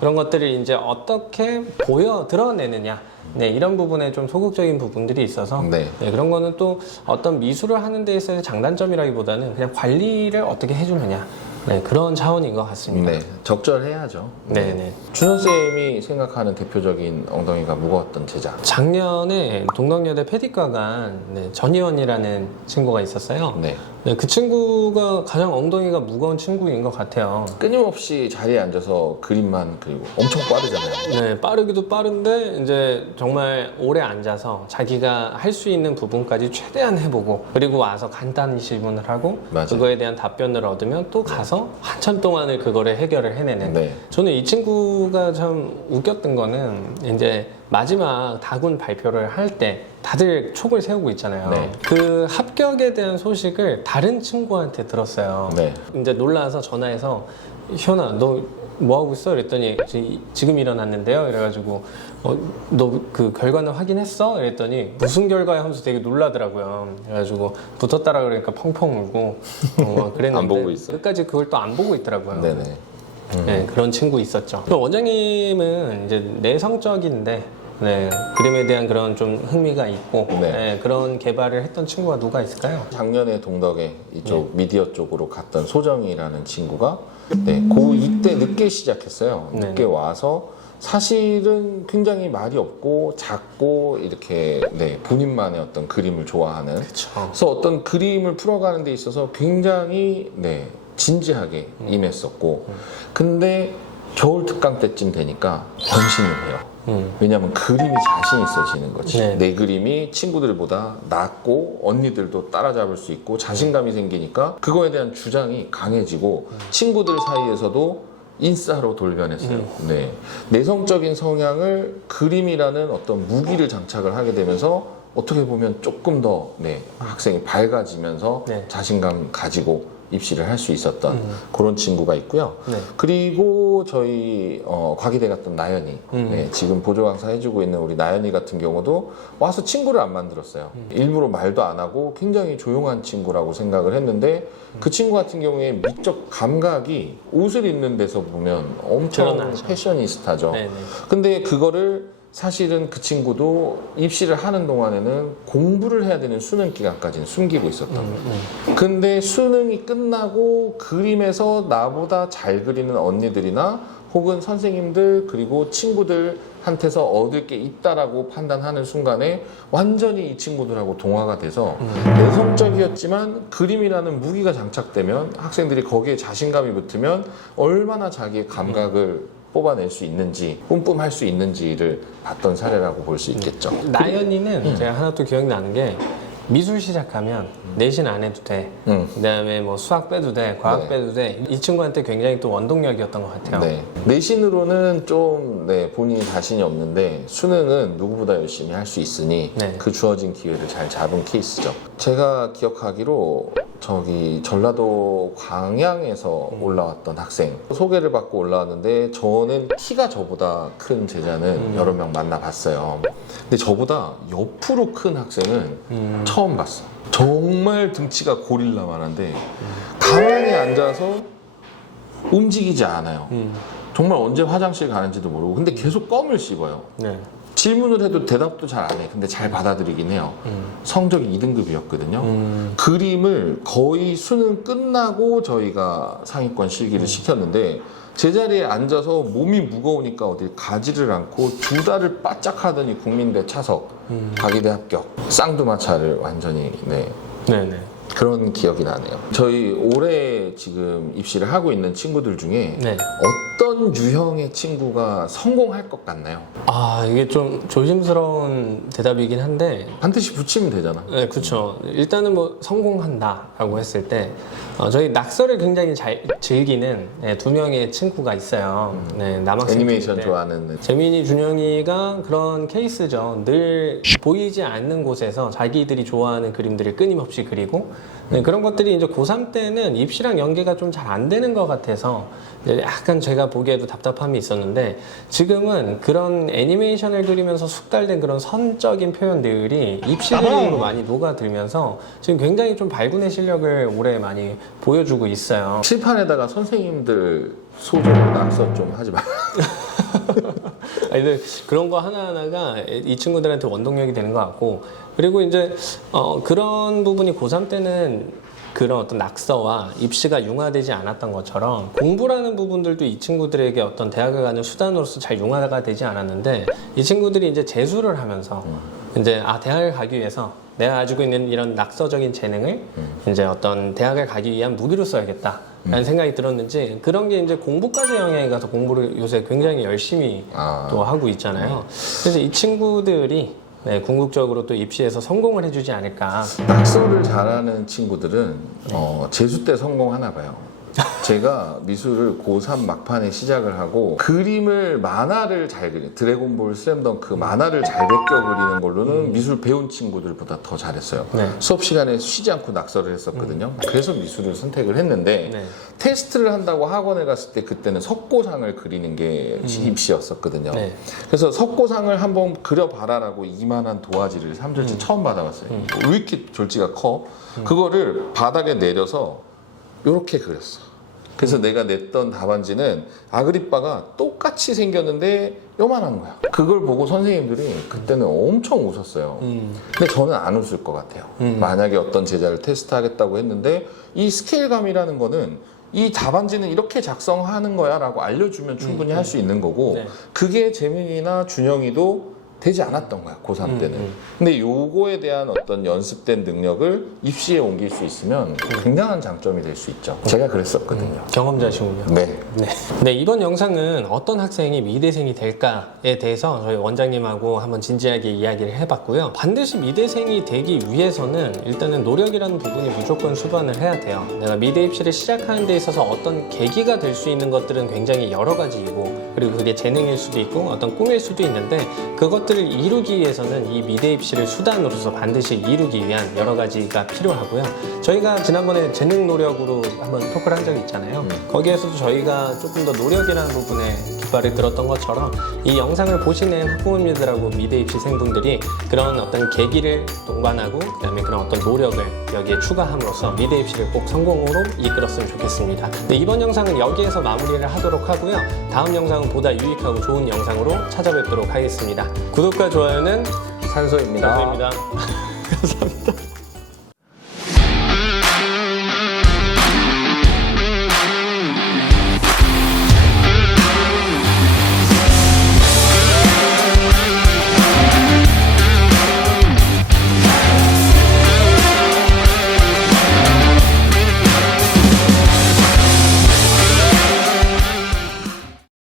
그런 것들을 이제 어떻게 드러내느냐. 네, 이런 부분에 좀 소극적인 부분들이 있어서 네. 네, 그런 거는 또 어떤 미술을 하는 데 있어서 장단점이라기보다는 그냥 관리를 어떻게 해주느냐. 네, 그런 차원인 것 같습니다. 네, 적절해야죠. 네네. 준호쌤이 생각하는 대표적인 엉덩이가 무거웠던 제자. 작년에 동덕여대 패디과간 네, 전희원이라는 친구가 있었어요. 네. 네, 그 친구가 가장 엉덩이가 무거운 친구인 것 같아요. 끊임없이 자리에 앉아서 그림만 그리고 엄청 빠르잖아요. 네, 빠르기도 빠른데 이제 정말 오래 앉아서 자기가 할 수 있는 부분까지 최대한 해보고 그리고 와서 간단히 질문을 하고 맞아요. 그거에 대한 답변을 얻으면 또 가서 한참 동안을 그거를 해결을 해내는. 네. 저는 이 친구가 참 웃겼던 거는 이제 마지막 다군 발표를 할 때 다들 촉을 세우고 있잖아요. 네. 그 합격에 대한 소식을 다른 친구한테 들었어요. 네. 이제 놀라서 전화해서 희원아 너 뭐 하고 있어? 그랬더니 지금 일어났는데요. 이래가지고 너 그 결과는 확인했어? 이랬더니 무슨 결과야 하면서 되게 놀라더라고요. 그래가지고 붙었다라 그러니까 펑펑 울고 그랬는데 안 보고 있어요? 끝까지 그걸 또 안 보고 있더라고요. 네네. 네, 그런 친구 있었죠. 그럼 원장님은 이제 내성적인데 네, 그림에 대한 그런 좀 흥미가 있고 네. 네, 그런 개발을 했던 친구가 누가 있을까요? 작년에 동덕에 이쪽 미디어 쪽으로 갔던 소정이라는 친구가 고2 때 늦게 시작했어요. 네. 늦게 와서 사실은 굉장히 말이 없고 작고 이렇게 본인만의 어떤 그림을 좋아하는 그렇죠. 그래서 어떤 그림을 풀어가는 데 있어서 굉장히 진지하게 임했었고 근데 겨울 특강 때쯤 되니까 변신을 해요. 왜냐하면 그림이 자신 있어지는 거지. 네. 내 그림이 친구들보다 낫고 언니들도 따라잡을 수 있고 자신감이 생기니까 그거에 대한 주장이 강해지고 친구들 사이에서도 인싸로 돌변했어요. 네. 내성적인 성향을 그림이라는 어떤 무기를 장착을 하게 되면서 어떻게 보면 조금 더 학생이 밝아지면서 네. 자신감 가지고 입시를 할 수 있었던 그런 친구가 있고요. 네. 그리고 저희 과기대 갔던 나연이 지금 보조 강사 해주고 있는 우리 나연이 같은 경우도 와서 친구를 안 만들었어요. 일부러 말도 안 하고 굉장히 조용한 친구라고 생각을 했는데 그 친구 같은 경우에 미적 감각이 옷을 입는 데서 보면 엄청 드러나죠. 패셔니스타죠. 네네. 근데 그거를 사실은 그 친구도 입시를 하는 동안에는 공부를 해야 되는 수능 기간까지는 숨기고 있었던 거예요. 근데 수능이 끝나고 그림에서 나보다 잘 그리는 언니들이나 혹은 선생님들 그리고 친구들한테서 얻을 게 있다라고 판단하는 순간에 완전히 이 친구들하고 동화가 돼서 내성적이었지만 그림이라는 무기가 장착되면 학생들이 거기에 자신감이 붙으면 얼마나 자기의 감각을 뽑아낼 수 있는지 뿜뿜할 수 있는지를 봤던 사례라고 볼 수 있겠죠. 나연이는 제가 하나 또 기억나는 게 미술 시작하면 내신 안 해도 돼. 그다음에 뭐 수학 빼도 돼, 과학 네. 빼도 돼. 이 친구한테 굉장히 또 원동력이었던 것 같아요. 네. 내신으로는 좀 본인이 자신이 없는데 수능은 누구보다 열심히 할 수 있으니 네. 그 주어진 기회를 잘 잡은 케이스죠. 제가 기억하기로 저기 전라도 광양에서 올라왔던 학생 소개를 받고 올라왔는데 저는 키가 저보다 큰 제자는 여러 명 만나봤어요. 근데 저보다 옆으로 큰 학생은 처음 봤어. 정말 등치가 고릴라만한데 가만히 앉아서 움직이지 않아요. 정말 언제 화장실 가는지도 모르고 근데 계속 껌을 씹어요. 네. 질문을 해도 대답도 잘 안 해. 근데 잘 받아들이긴 해요. 성적이 2등급이었거든요. 그림을 거의 수능 끝나고 저희가 상위권 실기를 시켰는데 제자리에 앉아서 몸이 무거우니까 어디 가지를 않고 두 달을 바짝 하더니 국민대 차석, 과기대 합격, 쌍두마차를 완전히 네네. 그런 기억이 나네요. 저희 올해 지금 입시를 하고 있는 친구들 중에 네. 어떤 유형의 친구가 성공할 것 같나요? 아, 이게 좀 조심스러운 대답이긴 한데, 반드시 붙이면 되잖아. 네, 그렇죠. 일단은 뭐 성공한다라고 했을 때 저희 낙서를 굉장히 잘 즐기는 두 명의 친구가 있어요. 네, 남학생 애니메이션 중인데. 좋아하는 재민이, 준영이가 그런 케이스죠. 늘 보이지 않는 곳에서 자기들이 좋아하는 그림들을 끊임없이 그리고 네, 그런 것들이 이제 고3 때는 입시랑 연계가 좀 잘 안 되는 것 같아서 이제 약간 제가 보기에도 답답함이 있었는데 지금은 그런 애니메이션을 그리면서 숙달된 그런 선적인 표현들이 입시 그림으로 많이 녹아들면서 지금 굉장히 좀 발군의 실력을 올해 많이 보여주고 있어요. 칠판에다가 선생님들 소조 낙서 좀 하지 마. 아니, 근데 그런 거 하나하나가 이 친구들한테 원동력이 되는 것 같고, 그리고 이제 그런 부분이 고3 때는 그런 어떤 낙서와 입시가 융화되지 않았던 것처럼 공부라는 부분들도 이 친구들에게 어떤 대학을 가는 수단으로서 잘 융화가 되지 않았는데, 이 친구들이 이제 재수를 하면서 이제 대학을 가기 위해서 내가 가지고 있는 이런 낙서적인 재능을 이제 어떤 대학을 가기 위한 무기로 써야겠다 라는 생각이 들었는지, 그런 게 이제 공부까지 영향이 가서 공부를 요새 굉장히 열심히 또 하고 있잖아요. 그래서 이 친구들이 궁극적으로 또 입시에서 성공을 해주지 않을까. 낙서를 잘하는 친구들은 재수 때 성공하나 봐요. 제가 미술을 고3 막판에 시작을 하고 그림을 만화를 잘 그려, 드래곤볼 슬램덩크 만화를 잘 베껴 그리는 걸로는 미술 배운 친구들보다 더 잘했어요. 네. 수업 시간에 쉬지 않고 낙서를 했었거든요. 그래서 미술을 선택을 했는데 네. 테스트를 한다고 학원에 갔을 때 그때는 석고상을 그리는 게 입시였었거든요. 네. 그래서 석고상을 한번 그려봐라라고 이만한 도화지를 3절째 처음 받아봤어요. 왜 이렇게 졸지가 커? 그거를 바닥에 내려서 이렇게 그렸어. 그래서 내가 냈던 답안지는 아그리빠가 똑같이 생겼는데 요만한 거야. 그걸 보고 선생님들이 그때는 엄청 웃었어요. 근데 저는 안 웃을 것 같아요. 만약에 어떤 제자를 테스트하겠다고 했는데 이 스케일감이라는 거는 이 답안지는 이렇게 작성하는 거야 라고 알려주면 충분히 할 수 있는 거고, 네. 그게 재민이나 준영이도 되지 않았던 거야, 고3 때는. 근데 요거에 대한 어떤 연습된 능력을 입시에 옮길 수 있으면 굉장한 장점이 될 수 있죠. 제가 그랬었거든요. 경험자시군요. 네. 네, 이번 영상은 어떤 학생이 미대생이 될까에 대해서 저희 원장님하고 한번 진지하게 이야기를 해봤고요. 반드시 미대생이 되기 위해서는 일단은 노력이라는 부분이 무조건 수반을 해야 돼요. 내가 미대 입시를 시작하는 데 있어서 어떤 계기가 될 수 있는 것들은 굉장히 여러 가지이고, 그리고 그게 재능일 수도 있고 어떤 꿈일 수도 있는데, 그것들을 이루기 위해서는 이 미대 입시를 수단으로서 반드시 이루기 위한 여러 가지가 필요하고요. 저희가 지난번에 재능 노력으로 한번 토크를 한 적이 있잖아요. 거기에서도 저희가 조금 더 노력이라는 부분에 깃발을 들었던 것처럼, 이 영상을 보시는 학부모님들하고 미대 입시생분들이 그런 어떤 계기를 동반하고, 그다음에 그런 어떤 노력을 여기에 추가함으로써 미대 입시를 꼭 성공으로 이끌었으면 좋겠습니다. 네, 이번 영상은 여기에서 마무리를 하도록 하고요. 다음 영상은 보다 유익하고 좋은 영상으로 찾아뵙도록 하겠습니다. 구독과 좋아요는 산소입니다. 감사합니다. 감사합니다.